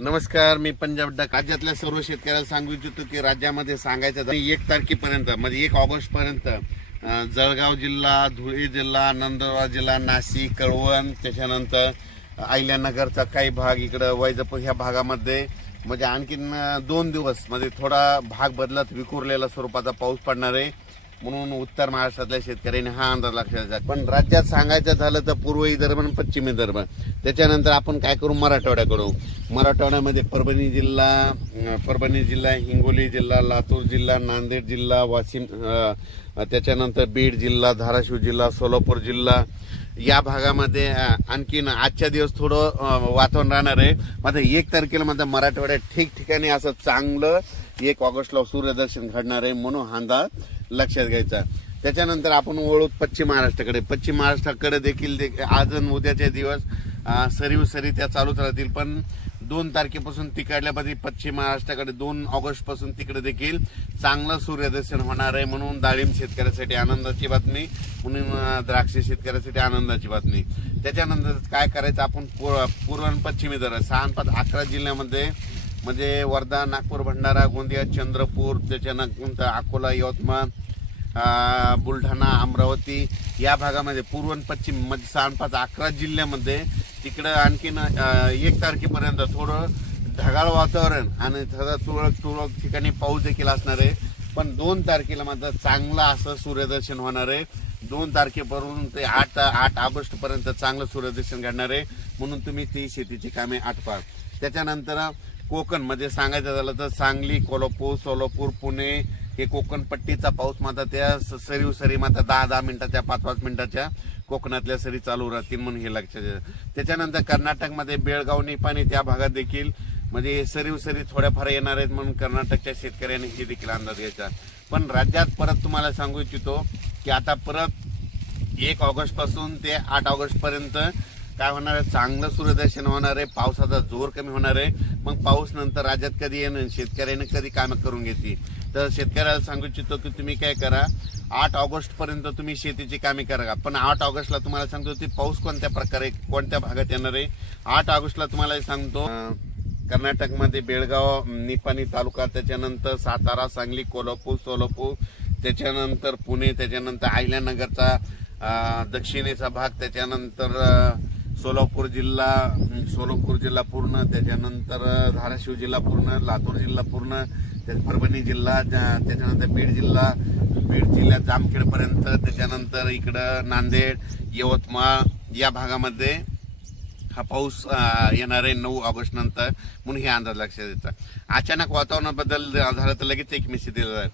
नमस्कार मी पंजाब डक राज्यातल्या सर्व शेतकऱ्याला सांगू इच्छितो की राज्यामध्ये सांगायचं एक तारखेपर्यंत म्हणजे एक ऑगस्ट पर्यंत जळगाव जिल्हा धुळे जिल्हा नंदुरबार जिल्हा नाशिक कळवण त्याच्यानंतर नगरचा काही भाग इकडं वैजपूर ह्या भागामध्ये म्हणजे आणखीन दोन दिवस म्हणजे थोडा भाग बदलत विखुरलेला स्वरूपाचा पाऊस पडणार आहे म्हणून उत्तर महाराष्ट्रातल्या शेतकऱ्यांनी हा अंदाज लक्षात पण राज्यात सांगायचं झालं तर पूर्व विदर्भ आणि पश्चिम विदर्भ त्याच्यानंतर आपण काय करू मराठवाड्याकडून मराठवाड्यामध्ये परभणी जिल्हा परभणी जिल्हा हिंगोली जिल्हा लातूर जिल्हा नांदेड जिल्हा वाशिम त्याच्यानंतर बीड जिल्हा धाराशिव जिल्हा सोलापूर जिल्हा या भागामध्ये आणखीन आजच्या दिवस थोडं वातावरण राहणार आहे मात्र एक तारखेला माझं मराठवाड्यात ठिकठिकाणी असं चांगलं एक ऑगस्टला सूर्यदर्शन घडणार आहे म्हणून अंदाज लक्षात घ्यायचा त्याच्यानंतर आपण ओळख पश्चिम महाराष्ट्राकडे पश्चिम महाराष्ट्राकडे देखील दे आज उद्याचे दिवस सरीव सरी त्या चालूच राहतील पण दोन तारखेपासून तिकडल्या पश्चिम महाराष्ट्राकडे दोन ऑगस्ट पासून तिकडे देखील चांगलं सूर्यदर्शन होणार आहे म्हणून डाळिंब शेतकऱ्यासाठी आनंदाची बातमी म्हणून द्राक्ष शेतकऱ्यासाठी आनंदाची बातमी त्याच्यानंतर काय करायचं आपण पूर्व पश्चिमी दर सहा पाच अकरा जिल्ह्यामध्ये म्हणजे वर्धा नागपूर भंडारा गोंदिया चंद्रपूर त्याच्यानंतर अकोला यवतमाळ बुलढाणा अमरावती या भागामध्ये पूर्व आणि पश्चिम म्हणजे सहा अकरा जिल्ह्यामध्ये तिकडं आणखीन एक तारखेपर्यंत थोडं ढगाळ वातावरण आणि थोडं तुरळक तुरळक ठिकाणी पाऊस देखील असणार आहे पण दोन तारखेला मात्र चांगलं असं सूर्यदर्शन होणार आहे दोन तारखेपासून ते आठ आठ ऑगस्ट पर्यंत चांगलं सूर्यदर्शन घडणार आहे म्हणून तुम्ही ती शेतीची कामे आटपा त्याच्यानंतर कोकण म्हणजे सांगायचं झालं तर सांगली कोल्हापूर सोलापूर पुणे हे कोकण पट्टीचा पाऊस माता त्या सरी सरी मात्र दहा दहा मिनिटाच्या पाच पाच मिनिटाच्या कोकणातल्या सरी चालू राहतील म्हणून हे लक्षात त्याच्यानंतर कर्नाटकमध्ये बेळगाव निपाणी त्या भागात देखील म्हणजे सरीवसरी सरी थोड्याफार येणार आहेत म्हणून कर्नाटकच्या शेतकऱ्यांनी हे देखील अंदाज घ्यायचा पण राज्यात परत तुम्हाला सांगू इच्छितो की आता परत एक पासून ते आठ पर्यंत काय होणार आहे चांगलं सूर्यदर्शन होणार आहे पावसाचा जोर कमी होणार आहे मग पाऊस नंतर राज्यात कधी येणं शेतकऱ्याने कधी कामं करून घेतली तर शेतकऱ्याला सांगू इच्छितो की तुम्ही काय करा आठ पर्यंत तुम्ही शेतीची कामे करा पण आठ ऑगस्टला तुम्हाला सांगतो की पाऊस कोणत्या प्रकारे कोणत्या भागात येणार आहे आठ ऑगस्टला तुम्हाला सांगतो कर्नाटकमध्ये बेळगाव निपाणी तालुका त्याच्यानंतर सातारा सांगली कोल्हापूर सोलापूर त्याच्यानंतर पुणे त्याच्यानंतर आहिल्यानगरचा दक्षिणेचा भाग त्याच्यानंतर सोलापूर जिल्हा सोलापूर जिल्हा पूर्ण त्याच्यानंतर धाराशिव जिल्हा पूर्ण लातूर जिल्हा पूर्ण परभणी जिल्हा त्याच्यानंतर बीड जिल्हा बीड जिल्ह्यात जामखेडपर्यंत त्याच्यानंतर इकडं नांदेड यवतमाळ या भागामध्ये हा पाऊस येणार आहे नऊ ऑगस्ट नंतर म्हणून हे अंदाज लक्षात येतात अचानक वातावरणाबद्दल झालं तर लगेच एक मेसेज दिला जाईल